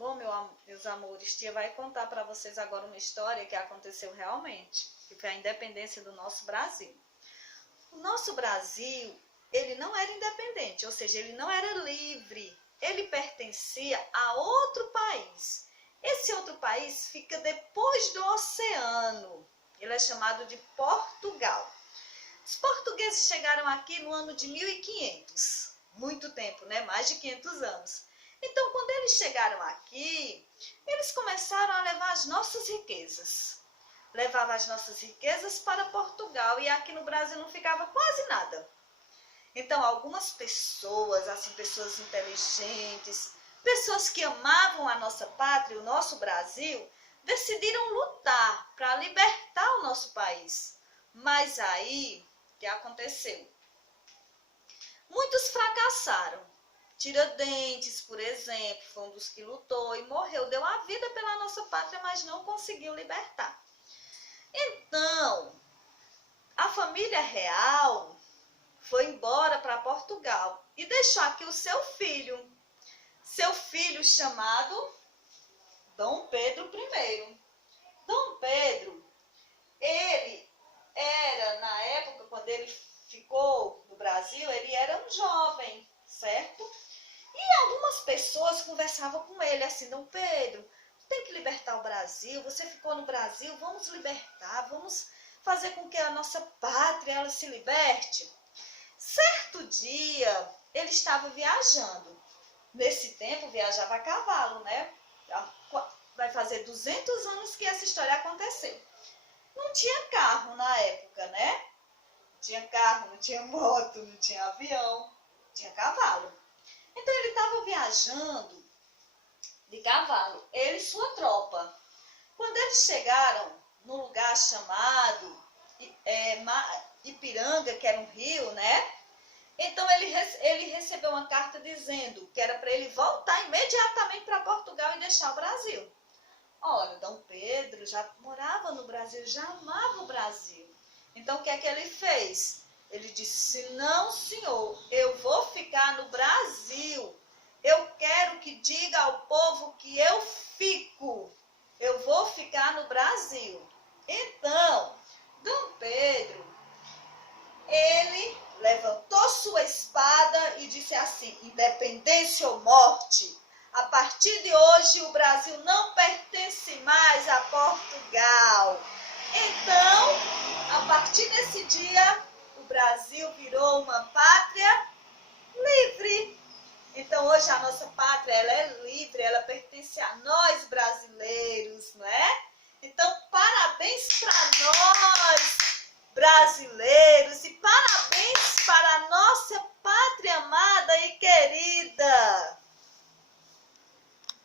Bom, meus amores, tia vai contar para vocês agora uma história que aconteceu realmente, que foi a independência do nosso Brasil. O nosso Brasil, ele não era independente, ou seja, ele não era livre, ele pertencia a outro país. Esse outro país fica depois do oceano, ele é chamado de Portugal. Os portugueses chegaram aqui no ano de 1500, muito tempo, né? Mais de 500 anos. Então, quando eles chegaram aqui, eles começaram a levar as nossas riquezas. Levavam as nossas riquezas para Portugal e aqui no Brasil não ficava quase nada. Então, algumas pessoas, assim, pessoas inteligentes, pessoas que amavam a nossa pátria, o nosso Brasil, decidiram lutar para libertar o nosso país. Mas aí, o que aconteceu? Muitos fracassaram. Tiradentes, por exemplo, foi um dos que lutou e morreu, deu a vida pela nossa pátria, mas não conseguiu libertar. Então, a família real foi embora para Portugal e deixou aqui o seu filho chamado Dom Pedro I. Dom Pedro, ele era, na época, quando ele ficou no Brasil, ele era um jovem, certo? E algumas pessoas conversavam com ele assim: Dom Pedro, tem que libertar o Brasil, você ficou no Brasil, vamos libertar, vamos fazer com que a nossa pátria ela se liberte. Certo dia, ele estava viajando. Nesse tempo, viajava a cavalo, né? Vai fazer 200 anos que essa história aconteceu. Não tinha carro na época, né? Não tinha carro, não tinha moto, não tinha avião, tinha cavalo. Então, ele estava viajando de cavalo, ele e sua tropa. Quando eles chegaram num lugar chamado Ipiranga, que era um rio, né? Então, ele recebeu uma carta dizendo que era para ele voltar imediatamente para Portugal e deixar o Brasil. Olha, Dom Pedro já morava no Brasil, já amava o Brasil. Então, o que é que ele fez? Ele disse: não, senhor, eu vou ficar no Brasil. Eu quero que diga ao povo que eu fico. Eu vou ficar no Brasil. Então, Dom Pedro, ele levantou sua espada e disse assim: independência ou morte. A partir de hoje, o Brasil não pertence mais a Portugal. Então, a partir desse dia, o Brasil virou uma pátria livre. Então, hoje a nossa pátria ela é livre, ela pertence a nós brasileiros, não é? Então, parabéns para nós, brasileiros, e